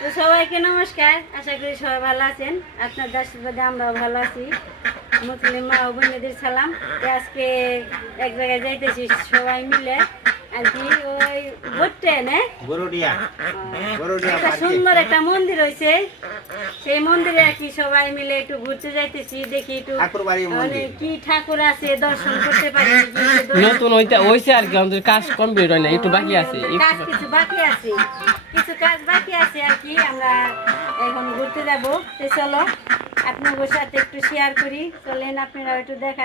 তো সবাইকে নমস্কার, আশা করি সবাই ভালো আছেন। আপনার আশীর্বাদে আমরাও ভালো আছি। মুসলিম মা ও বোনেদের সালাম। আজকে এক জায়গায় যাইতেছি সবাই মিলে। আর ওই ভোটে নে গরুডিয়া। গরুডিয়া একটা সুন্দর একটা মন্দির হয়েছে সেই মন্দিরে কি সবাই মিলে একটু ঘুরতে যাইতেছি দেখি একটু মানে কি ঠাকুর আছে দর্শন করতে পারি নাকি, একটু দর্শন নতুন হইতে হইছে আর কি আমাদের কাজ কমপ্লিট হয় না একটু বাকি আছে কাজ কিছু বাকি আছে। কিছু কাজ বাকি আছে আর কি আমরা এখন ঘুরতে যাব। তো চলো আপনাদের সাথে একটু শেয়ার করি। চলেন আপনারা একটু দেখা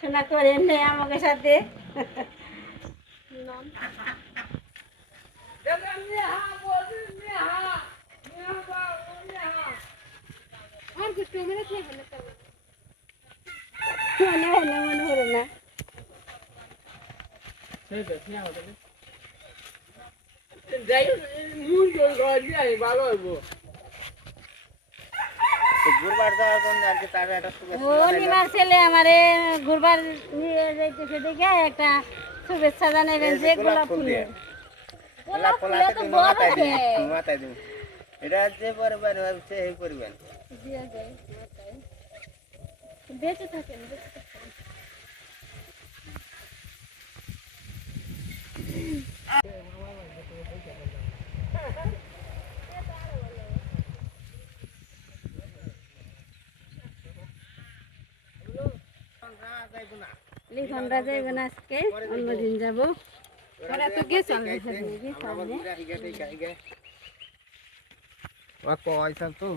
শোনা করেন আমাকে সাথে। মনে হয় না মনে হয় না ঘুরবার যাওয়ার জন্য আর কি তার একটা ও নিমার ছেলে আমারে ঘুরবার নিয়ে যাইতেছে দেখে একটা শুভেচ্ছা জানাবেন যে গোলাপ ফুল দিয়ে। গোলাপ ফুল তো বড় মাথায় দিন দিন এটা যে পরিবার সে এই পরিবার বেঁচে থাকেন বেঁচে থাকেন। লিখনরা না আজকে অন্যদিন যাব। ওরা তো গেছে পয়সা তো।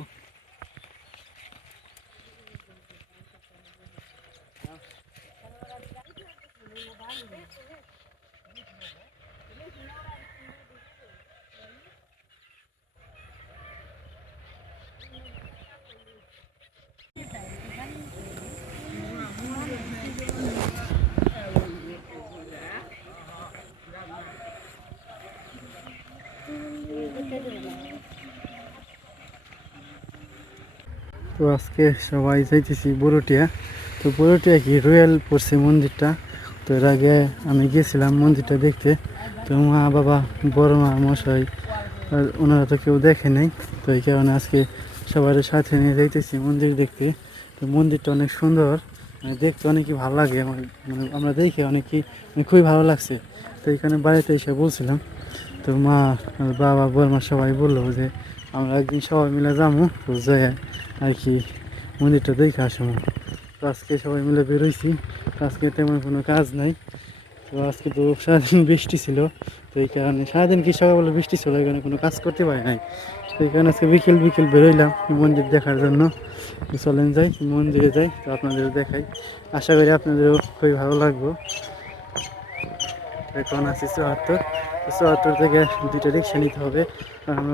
তো আজকে সবাই যাইতেছি বড়টিয়া তো বড়টিয়া কি রয়্যাল পড়ছে মন্দিরটা? তো এর আগে আমি গেছিলাম মন্দিরটা দেখতে। তো মা বাবা, বড় মা, মশাই, আর ওনারা তো কেউ দেখে নাই। তো এই কারণে আজকে সবার সাথে নিয়ে যাইতেছি মন্দির দেখতে। তো মন্দিরটা অনেক সুন্দর। মানে দেখতে অনেকই ভালো লাগে আমার। মানে আমরা দেখে অনেকই খুবই ভালো লাগছে। তো এইখানে বাড়িতে এসে বলছিলাম তো মা বাবা বর্মা সবাই বলল যে আমরা একদিন সবাই মিলে যাব তো যাই আর কি মন্দিরটা দেখে আসব তো আজকে সবাই মিলে বেরোইছি, তো আজকে তেমন কোনো কাজ নাই। তো আজকে তো সারাদিন বৃষ্টি ছিল, তো এই কারণে সারাদিন কি সকালবেলা বৃষ্টি ছিল, এই কারণে কোনো কাজ করতে পারি নাই। তো এই কারণে আজকে বিকেল বিকেল বেরোইলাম মন্দির দেখার জন্য। চলেন যাই, মন্দিরে যাই, তো আপনাদেরও দেখাই। আশা করি আপনাদেরও খুবই ভালো লাগবো। এখন আছি চুয়াত্তর। চুয়াত্তর থেকে দুইটা রিক্সা নিতে হবে।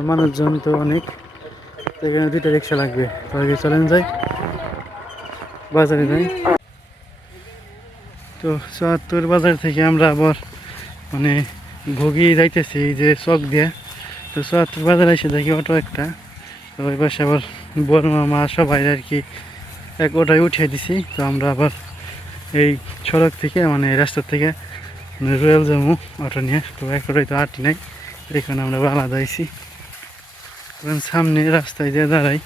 মানুষজন তো অনেক। এখানে দুইটা রিক্সা লাগবে। তো আগে চলেন যাই। বাজারে যাই। তো চুয়াত্তর বাজার থেকে আমরা আবার মানে ভোগী যাইতেছি যে চক দিয়ে। তো চুয়াত্তর বাজারে এসে দেখি অটো একটা। তো ওই পাশে আবার বড় মামা সবাই আর কি এক ওটাই উঠিয়ে দিছি। তো আমরা আবার এই সড়ক থেকে মানে রাস্তা থেকে রয়্যাল জামু অটো নিয়ে, তো একটাই তো আটি নাই, এখানে আমরা আলাদা আইছি কারণ সামনে রাস্তায় দিয়ে দাঁড়াই,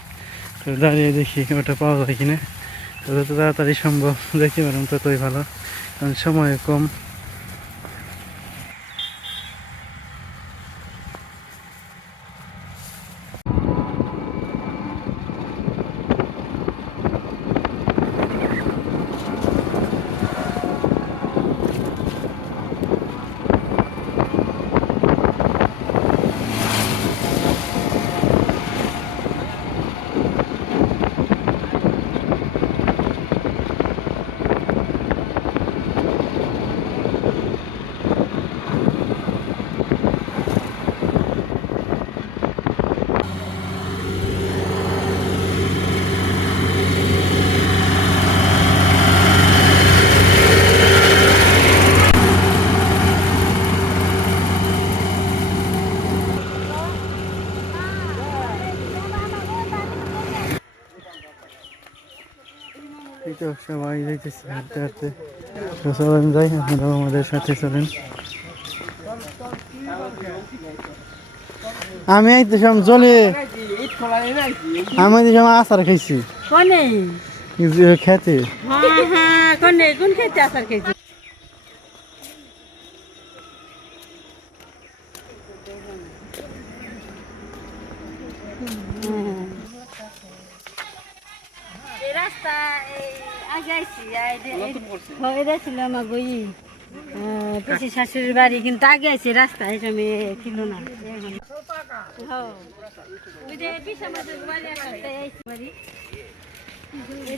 তো দাঁড়িয়ে দেখি ওটা পাওয়া যায় কিনা। তো যত তাড়াতাড়ি সম্ভব দেখতে পারেন ততই ভালো, কারণ সময় কম। সবাই যাইতেছি হাঁটতে হাঁটতে। তো চলেন যাই আপনারাও আমাদের সাথে চলেন। আমি আইতেছিলাম জলে আমি আইতেছিলাম আচার খাইছি। যে খেতে। হ্যাঁ হ্যাঁ কোনে? খেতে আচার খেয়েছি এই রাস্তা এই আগে আইছি আই দে- হ্যাঁ, এটা ছিল আমার বই পিসি শাশুড়ির বাড়ি কিন্তু আগে আইছি রাস্তা এই সময় ছিল না। এখন- হ্যাঁ। ওই যে পিসা মাসের বাড়ি একটা আইছি বাড়ি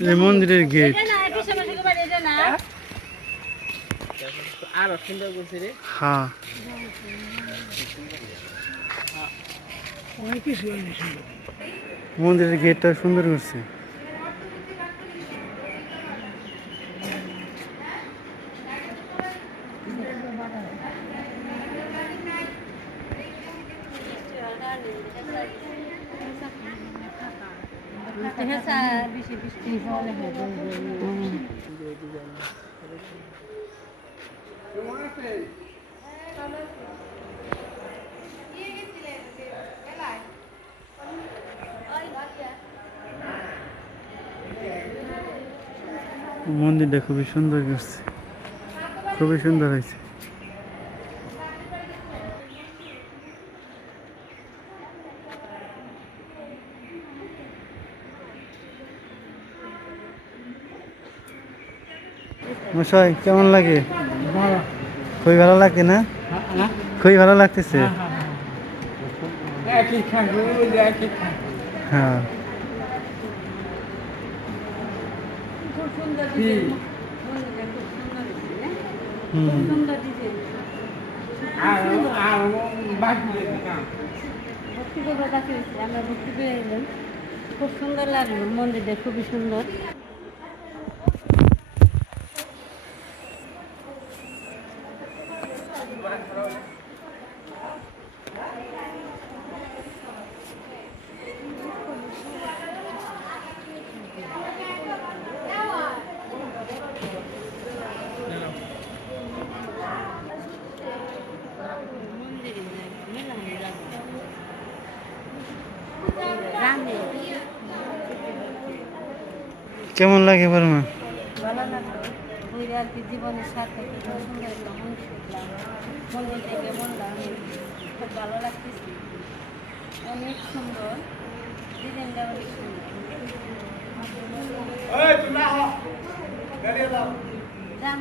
এই মন্দিরের গেট এটা না পিসা মাসের বাড়ি এটা না আরও সুন্দর করছে রে হ্যাঁ মন্দিরের গেটটা সুন্দর করছে হেসা বেশি বৃষ্টি হলে হবে মন্দিরটা খুবই সুন্দর করছে। খুবই সুন্দর হয়েছে। মশাই কেমন লাগে? খুবই ভালো লাগে না? খুবই ভালো লাগতেছে? হ্যাঁ ভক্তি আমরা ভক্তি করে খুব সুন্দর লাগল মন্দিরটা খুবই সুন্দর রামে কেমন লাগে বর্মা ভালো লাগল ঘুরে আর কি জীবনের সাথে খুব সুন্দর একটা মন শিখলাম মন্দির থেকে বললাম খুব ভালো লাগতেছে অনেক সুন্দর ডিজাইনটা অনেক সুন্দর যা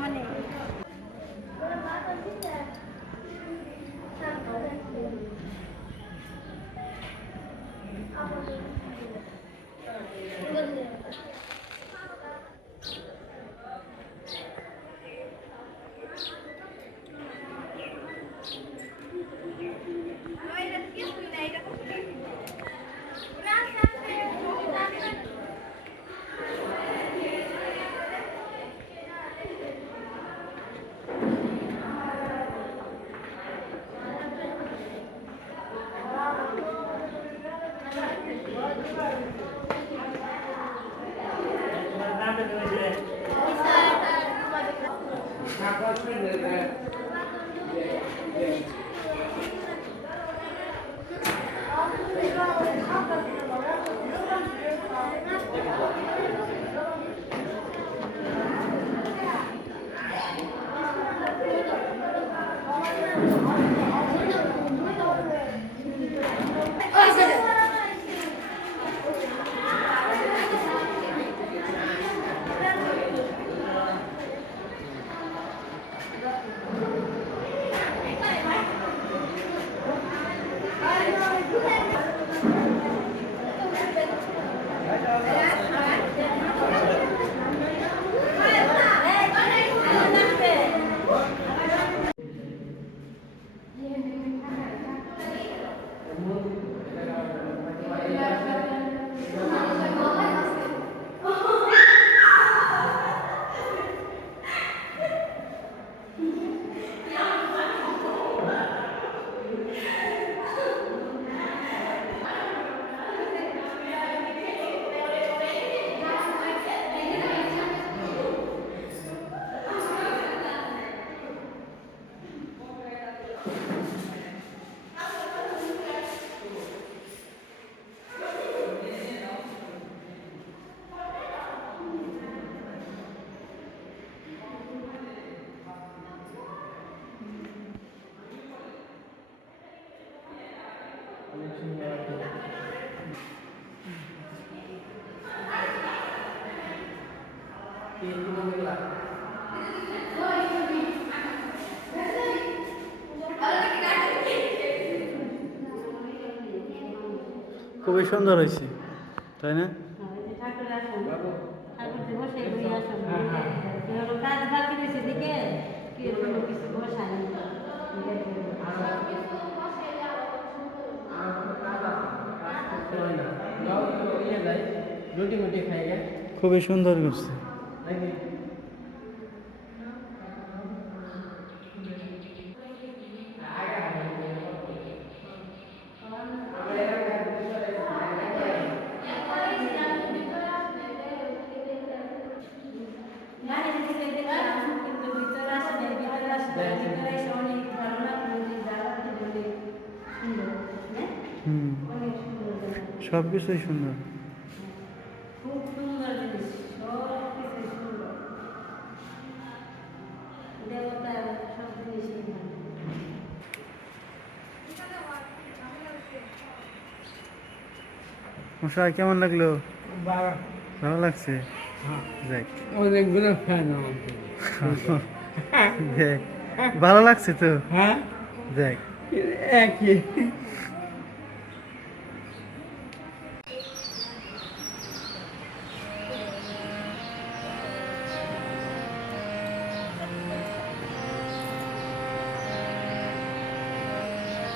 যাই, রুটি মুটি খাই গে। খুবই সুন্দর করছে নাকি? গাড়ি থেকে দেখলাম কিন্তু ভিতরে আসে নাই ভিতরে আসে নাই ভিতরে এসে অনেক ভালো লাগল যে জায়গাটি অনেক সুন্দর হ্যাঁ হুম অনেক সুন্দর জায়গা। সব কিছুই সুন্দর। মশাই কেমন লাগল? ভালো। লাগছে? ফ্যান ভালো লাগছে তো? হ্যাঁ। দেখ। একই।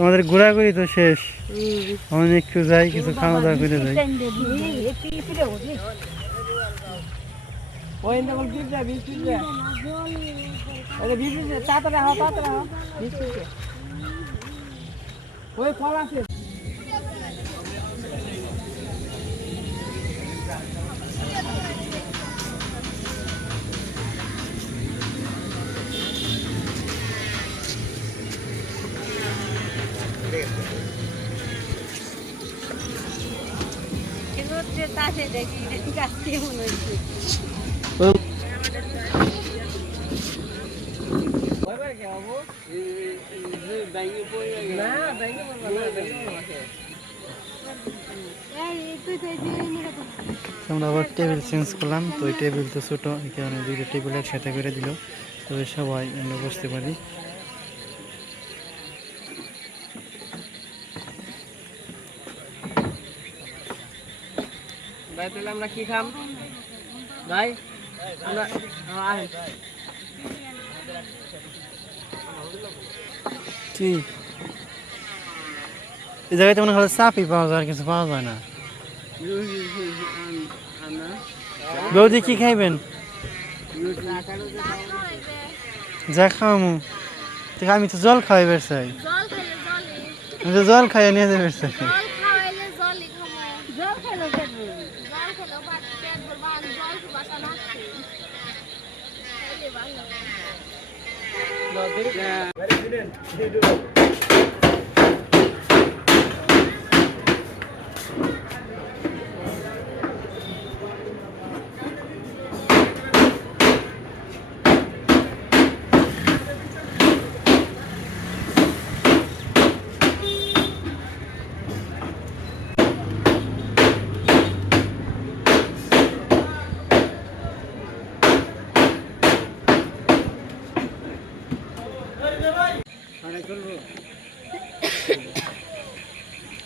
আমাদের ঘোরাঘুরি তো শেষ। আমি একটু যাই কিছু খাওয়া দাওয়া করে যাই। তাড়াতাড়ি হও তাড়াতাড়ি হও ওই ফল আছে। আমরা আবার টেবিল চেঞ্জ করলাম, তো ওই টেবিল তো ছোটো কারণে দুইটা টেবিল একসাথে করে দিল। তবে সবাই আমরা বসতে পারি। তাহলে আমরা কি খাম? ভাই আমরা হ্যাঁ, এই জায়গায় মনে হয় চাপই পাওয়া যায় আর কিছু পাওয়া যায় না। বৌদি কি খাইবেন? যা খাওয়ামু। তো আমি তো জল খাওয়াইবার চাই তো জল খাইয়ে নিয়ে যাবার চাই জল খাওয়াইলে জলই খাব জল খেলো পেট জল খেলো পেট পেট ভরবা আর জল তো বাসা লাগছে খাইলে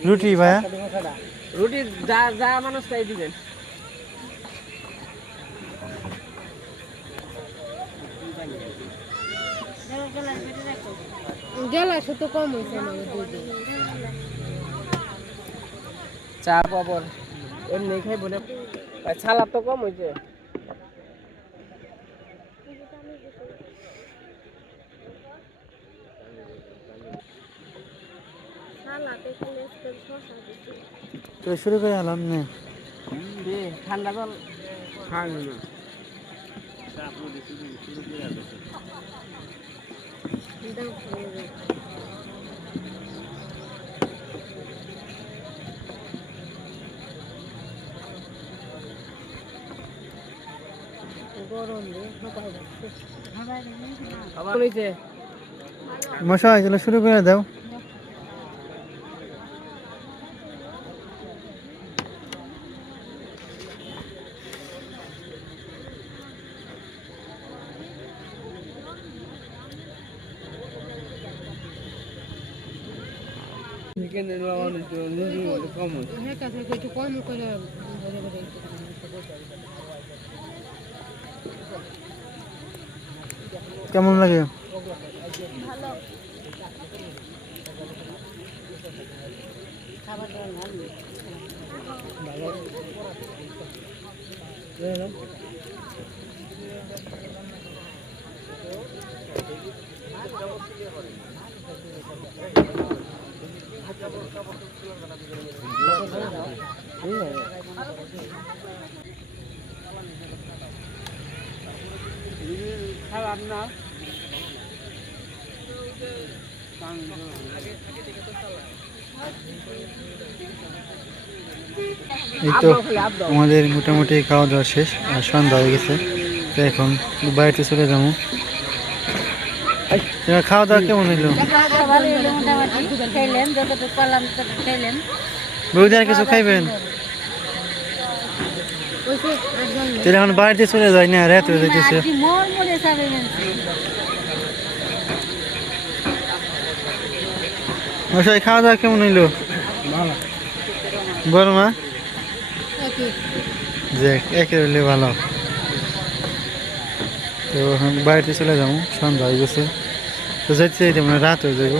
রুটি ভাইয়া? রুটি যা যা মানুষ তাই দিবেন। গ্যালাক্সি তো কম হয়েছে আমাদের দুধে চা পাবর এমনি খাইব না। ছালা তো কম হয়েছে তো শুরু করে আলাম না। ঠান্ডা জল। খাওয়ানো না। মশা এগুলো শুরু করে দাও। চিকেন কম হ্যাঁ কাছে একটু কম করে কেমন লাগে? এই তো আমাদের মোটামুটি খাওয়া দাওয়া শেষ, আর সন্ধ্যা হয়ে গেছে। তো এখন বাড়িতে চলে যাব। খাওয়া দাওয়া কেমন হইল? বৌদি আর কিছু খাইবেন? তাহলে এখন বাড়িতে চলে যাই না রাত হয়ে যাইতেছে। মশাই খাওয়া দাওয়া কেমন হইল? মা? যাক একে হইলে ভালো। তো বাড়িতে চলে যাব সন্ধ্যা হয়ে গেছে। তো যাইতে যাইতে মানে রাত হয়ে যাব